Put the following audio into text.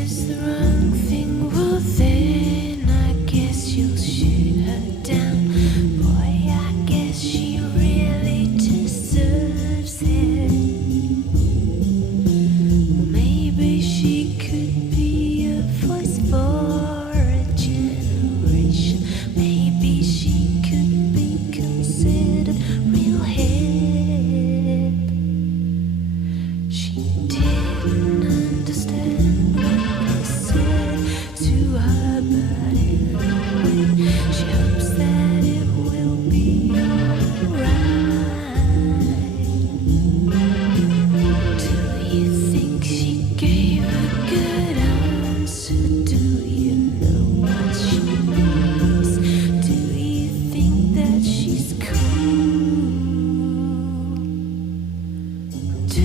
says the wrong thing, well then I guess you'll shoot her down. Boy, I guess she really deserves it. Maybe she could be a voice for a generation. Maybe she could be considered real hip. She didn't understand what I said to her, but anyway, she hopes that it will be alright. Do you think she gave a good answer? Do you know what she needs? Do you think that she's cool? Do